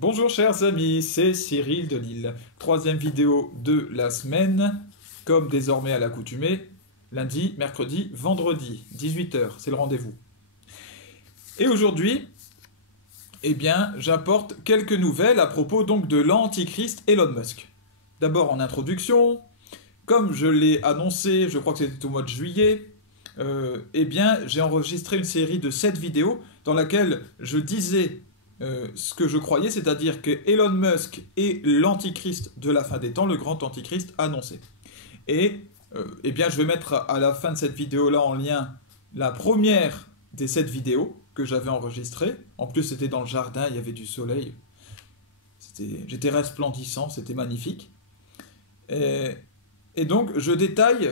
Bonjour chers amis, c'est Cyril de Lille. Troisième vidéo de la semaine, comme désormais à l'accoutumée, lundi, mercredi, vendredi, 18 h, c'est le rendez-vous. Et aujourd'hui, eh bien, j'apporte quelques nouvelles à propos donc de l'antichrist Elon Musk. D'abord en introduction, comme je l'ai annoncé, je crois que c'était au mois de juillet, eh bien, j'ai enregistré une série de 7 vidéos dans laquelle je disais ce que je croyais, c'est-à-dire que Elon Musk est l'antichrist de la fin des temps, le grand antichrist annoncé. Et eh bien, je vais mettre à la fin de cette vidéo-là en lien la première des 7 vidéos que j'avais enregistrées. En plus, c'était dans le jardin, il y avait du soleil. J'étais resplendissant, c'était magnifique. Et donc, je détaille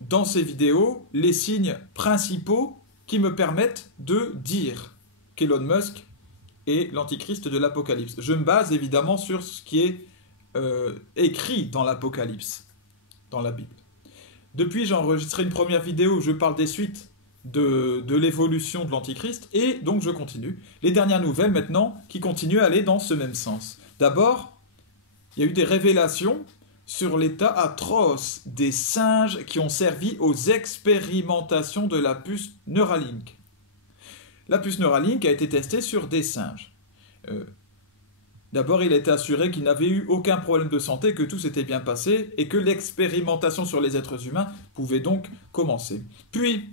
dans ces vidéos les signes principaux qui me permettent de dire qu'Elon Musk est l'antichrist de l'Apocalypse. Je me base évidemment sur ce qui est écrit dans l'Apocalypse, dans la Bible. Depuis, j'ai enregistré une première vidéo où je parle des suites de l'évolution de l'antichrist, et donc je continue. Les dernières nouvelles maintenant qui continuent à aller dans ce même sens. D'abord, il y a eu des révélations sur l'état atroce des singes qui ont servi aux expérimentations de la puce Neuralink. La puce Neuralink a été testée sur des singes. D'abord, il a été assuré qu'il n'avait eu aucun problème de santé, que tout s'était bien passé et que l'expérimentation sur les êtres humains pouvait donc commencer. Puis,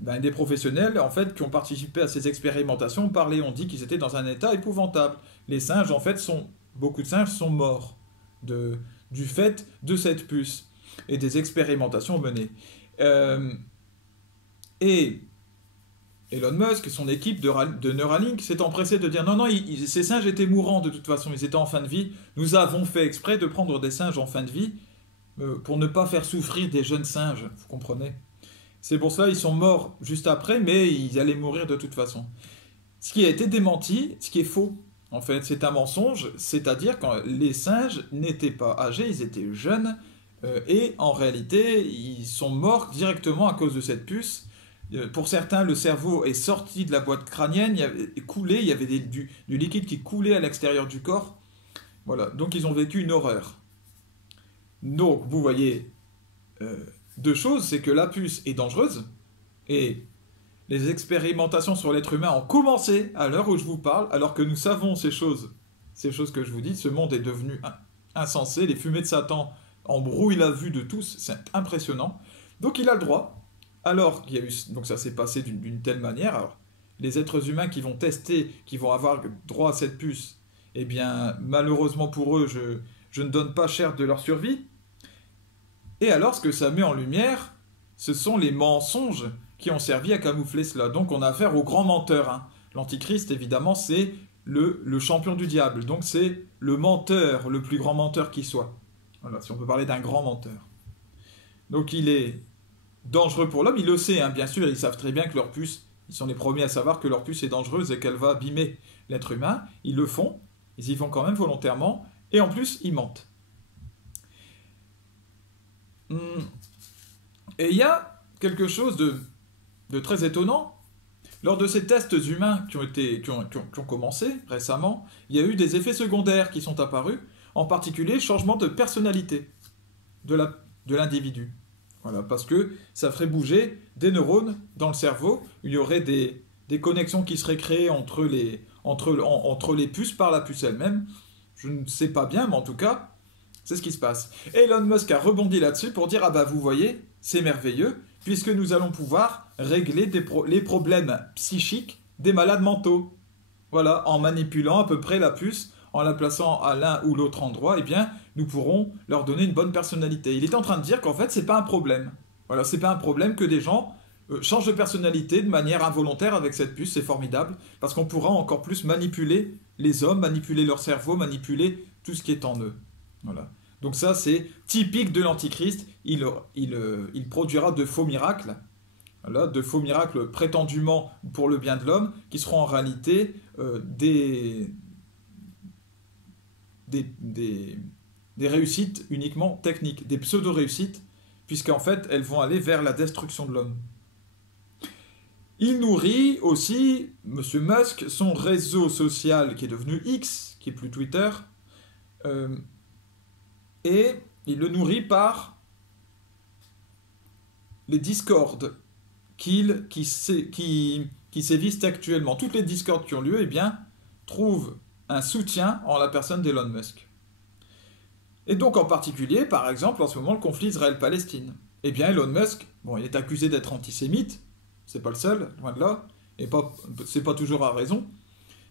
des professionnels en fait, qui ont participé à ces expérimentations ont dit qu'ils étaient dans un état épouvantable. Les singes, en fait, beaucoup de singes sont morts du fait de cette puce et des expérimentations menées. Et Elon Musk, son équipe de Neuralink, s'est empressé de dire non, ces singes étaient mourants de toute façon, ils étaient en fin de vie. Nous avons fait exprès de prendre des singes en fin de vie pour ne pas faire souffrir des jeunes singes, vous comprenez? C'est pour ça qu'ils sont morts juste après, mais ils allaient mourir de toute façon. Ce qui a été démenti, ce qui est faux, en fait, c'est un mensonge, c'est-à-dire que les singes n'étaient pas âgés, ils étaient jeunes, et en réalité, ils sont morts directement à cause de cette puce. Pour certains, le cerveau est sorti de la boîte crânienne, il y avait du liquide qui coulait à l'extérieur du corps. Voilà, donc ils ont vécu une horreur. Donc, vous voyez, deux choses, c'est que la puce est dangereuse, et les expérimentations sur l'être humain ont commencé à l'heure où je vous parle, alors que nous savons ces choses que je vous dis, ce monde est devenu insensé, les fumées de Satan embrouillent la vue de tous, c'est impressionnant. Donc il a le droit. Alors, donc ça s'est passé d'une telle manière. Alors, les êtres humains qui vont tester, qui vont avoir droit à cette puce, eh bien, malheureusement pour eux, je ne donne pas cher de leur survie. Et alors, ce que ça met en lumière, ce sont les mensonges qui ont servi à camoufler cela. Donc, on a affaire au grand menteur. Hein. L'antichrist, évidemment, c'est le champion du diable. Donc, c'est le menteur, le plus grand menteur qui soit. Voilà, si on peut parler d'un grand menteur. Donc, il est dangereux pour l'homme, il le sait, hein, bien sûr, ils savent très bien que leur puce, ils sont les premiers à savoir que leur puce est dangereuse et qu'elle va abîmer l'être humain, ils le font, ils y vont quand même volontairement, et en plus, ils mentent. Et il y a quelque chose de très étonnant, lors de ces tests humains qui ont commencé récemment, il y a eu des effets secondaires qui sont apparus, en particulier changement de personnalité de l'individu. Voilà, parce que ça ferait bouger des neurones dans le cerveau. Il y aurait des connexions qui seraient créées entre les puces par la puce elle-même. Je ne sais pas bien, mais en tout cas, c'est ce qui se passe. Elon Musk a rebondi là-dessus pour dire « Ah bah vous voyez, c'est merveilleux, puisque nous allons pouvoir régler les problèmes psychiques des malades mentaux. » Voilà, en manipulant à peu près la puce, en la plaçant à l'un ou l'autre endroit, eh bien, nous pourrons leur donner une bonne personnalité. Il est en train de dire qu'en fait, c'est pas un problème. Voilà, c'est pas un problème que des gens changent de personnalité de manière involontaire avec cette puce, c'est formidable, parce qu'on pourra encore plus manipuler les hommes, manipuler leur cerveau, manipuler tout ce qui est en eux. Voilà. Donc ça, c'est typique de l'Antichrist. Il produira de faux miracles, voilà, de faux miracles prétendument pour le bien de l'homme, qui seront en réalité des réussites uniquement techniques, des pseudo-réussites, puisqu'en fait, elles vont aller vers la destruction de l'homme. Il nourrit aussi, Monsieur Musk, son réseau social qui est devenu X, qui est plus Twitter, euh, et il le nourrit par les discords qui sévissent actuellement. Toutes les discords qui ont lieu, eh bien, trouvent un soutien en la personne d'Elon Musk. Et donc en particulier, par exemple, en ce moment, le conflit Israël-Palestine. Eh bien, Elon Musk, bon, il est accusé d'être antisémite, c'est pas le seul, loin de là, et c'est pas toujours à raison,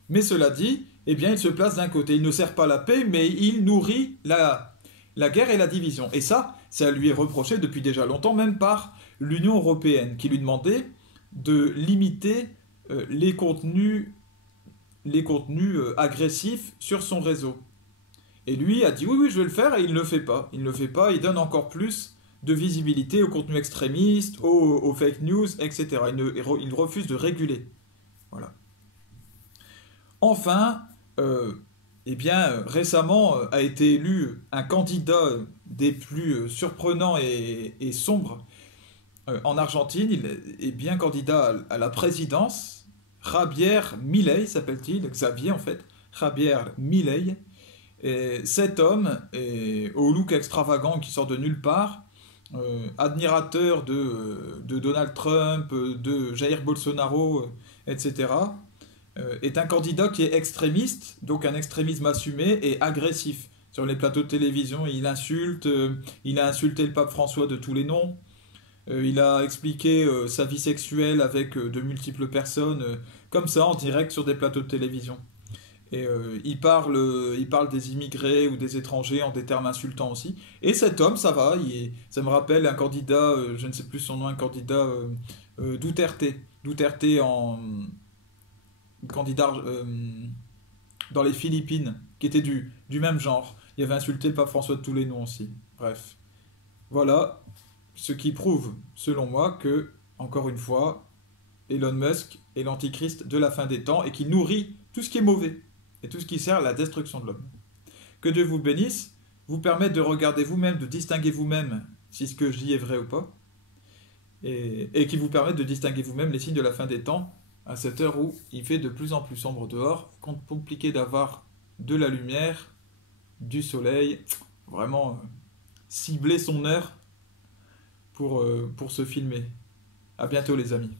mais cela dit, eh bien, il se place d'un côté, il ne sert pas la paix, mais il nourrit la guerre et la division. Et ça lui est reproché depuis déjà longtemps, même par l'Union européenne, qui lui demandait de limiter les contenus agressifs sur son réseau. Et lui a dit oui, oui, je vais le faire, et il ne le fait pas. Il ne le fait pas, il donne encore plus de visibilité aux contenus extrémistes, aux fake news, etc. Il refuse de réguler. Voilà. Enfin, eh bien, récemment a été élu un candidat des plus surprenants et sombres en Argentine. Il est bien candidat à la présidence. Javier Milei s'appelle-t-il, Xavier en fait. Javier Milei. Et cet homme, au look extravagant qui sort de nulle part, admirateur de Donald Trump, de Jair Bolsonaro, etc., est un candidat qui est extrémiste, donc un extrémisme assumé et agressif. Sur les plateaux de télévision, il a insulté le pape François de tous les noms, il a expliqué sa vie sexuelle avec de multiples personnes, comme ça, en direct sur des plateaux de télévision. Et il parle des immigrés ou des étrangers en des termes insultants aussi. Et cet homme, ça va, ça me rappelle un candidat, je ne sais plus son nom, un candidat Duterte. Duterte en candidat dans les Philippines, qui était du même genre. Il avait insulté le pape François de tous les noms aussi. Bref. Voilà ce qui prouve, selon moi, que, encore une fois, Elon Musk est l'antichrist de la fin des temps et qui nourrit tout ce qui est mauvais et tout ce qui sert à la destruction de l'homme. Que Dieu vous bénisse, vous permette de regarder vous-même, de distinguer vous-même si ce que je dis est vrai ou pas, et qui vous permette de distinguer vous-même les signes de la fin des temps à cette heure où il fait de plus en plus sombre dehors, compliqué d'avoir de la lumière, du soleil, vraiment cibler son heure pour se filmer. À bientôt les amis.